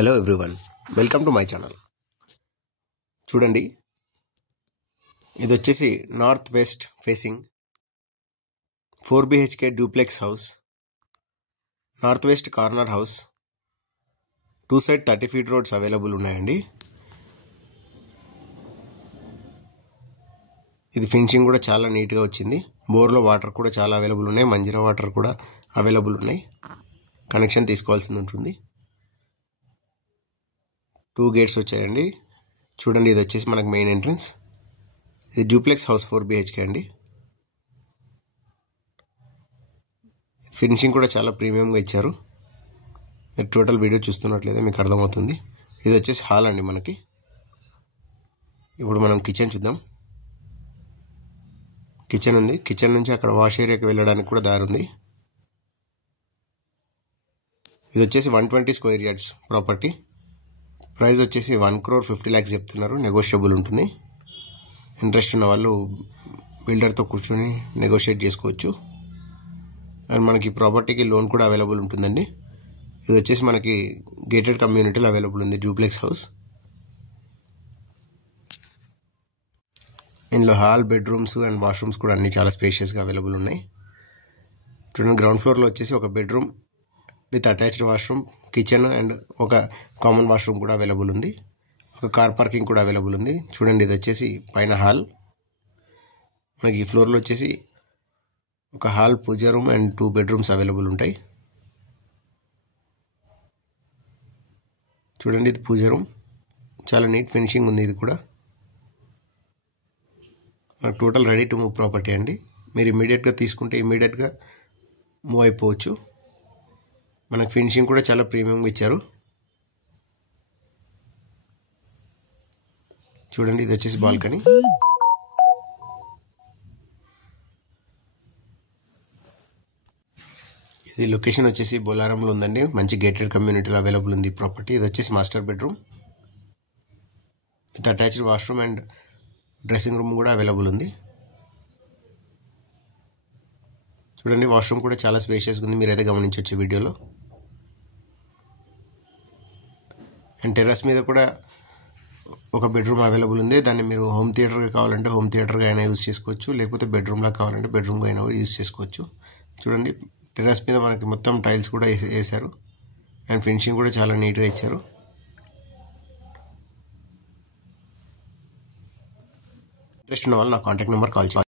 Hello everyone, welcome to my channel. చూడండి, ఇది వచ్చేసి north west facing 4 BHK duplex house, north west corner house. 2 side 30 feet roads available ఉన్నాయండి. ఇది finishing కూడా చాలా నీట్గా వచ్చింది. బోర్లో వాటర్ కూడా చాలా అవైలబుల్ ఉన్నాయి. మంజీరా వాటర్ కూడా అవైలబుల్ ఉన్నాయి. కనెక్షన్ తీసుకోవాల్సింది ఉంటుంది. 2 గేట్స్ వచ్చాయండి. చూడండి, ఇది వచ్చేసి మనకు మెయిన్ ఎంట్రన్స్. ఇది డూప్లెక్స్ హౌస్ 4 BHK అండి. ఫినిషింగ్ కూడా చాలా ప్రీమియంగా ఇచ్చారు. మీరు టోటల్ వీడియో చూస్తున్నట్లయితే మీకు అర్థమవుతుంది. ఇది వచ్చేసి హాల్ అండి మనకి. ఇప్పుడు మనం కిచెన్ చూద్దాం. కిచెన్ ఉంది. కిచెన్ నుంచి అక్కడ వాష్ ఏరియాకి వెళ్ళడానికి కూడా దారి ఉంది. ఇది వచ్చేసి 120 square yards ప్రాపర్టీ. ప్రైస్ వచ్చేసి 1,50,00,000 చెప్తున్నారు. నెగోషియబుల్ ఉంటుంది. ఇంట్రెస్ట్ ఉన్న వాళ్ళు బిల్డర్తో కూర్చొని నెగోషియేట్ చేసుకోవచ్చు. అండ్ మనకి ప్రాపర్టీకి లోన్ కూడా అవైలబుల్ ఉంటుందండి. ఇది వచ్చేసి మనకి గేటెడ్ కమ్యూనిటీలో అవైలబుల్ ఉంది డూప్లెక్స్ హౌస్. ఇందులో హాల్, బెడ్రూమ్స్ అండ్ వాష్రూమ్స్ కూడా అన్ని చాలా స్పేషియస్గా అవైలబుల్ ఉన్నాయి. చూడండి, గ్రౌండ్ ఫ్లోర్లో వచ్చేసి ఒక bedroom with attached washroom, kitchen and ఒక కామన్ వాష్రూమ్ కూడా అవైలబుల్ ఉంది. ఒక కార్ పార్కింగ్ కూడా అవైలబుల్ ఉంది. చూడండి, ఇది వచ్చేసి పైన హాల్. మనకి ఈ ఫ్లోర్లో వచ్చేసి ఒక hall, puja room and 2 bedrooms available ఉంటాయి. చూడండి, ఇది పూజ రూమ్. చాలా నీట్ ఫినిషింగ్ ఉంది. ఇది కూడా మనకు total ready to move property అండి. మీరు ఇమీడియట్గా తీసుకుంటే ఇమీడియట్గా మూవ్ అయిపోవచ్చు. మనకు ఫినిషింగ్ కూడా చాలా ప్రీమియంగా ఇచ్చారు. చూడండి, ఇది వచ్చేసి బాల్కనీ. ఇది లొకేషన్ వచ్చేసి బొలారంలో ఉందండి. మంచి గేటెడ్ కమ్యూనిటీలో అవైలబుల్ ఉంది ప్రాపర్టీ. ఇది వచ్చేసి master bedroom with attached washroom and dressing room కూడా అవైలబుల్ ఉంది. చూడండి, వాష్రూమ్ కూడా చాలా స్పేషియస్గా ఉంది. మీరైతే గమనించవచ్చు వీడియోలో. అండ్ టెర్రస్ మీద కూడా ఒక బెడ్రూమ్ అవైలబుల్ ఉంది. దాన్ని మీరు హోమ్ థియేటర్గా కావాలంటే హోమ్ థియేటర్గా అయినా యూజ్ చేసుకోవచ్చు, లేకపోతే బెడ్రూమ్లా కావాలంటే బెడ్రూమ్గా అయినా యూజ్ చేసుకోవచ్చు. చూడండి, టెర్రస్ మీద మనకి మొత్తం టైల్స్ కూడా వేసారు. అండ్ ఫినిషింగ్ కూడా చాలా నీట్గా ఇచ్చారు. ఇంట్రెస్ట్ ఉన్న వాళ్ళు నా కాంటాక్ట్ నెంబర్ కాల్ చేయండి.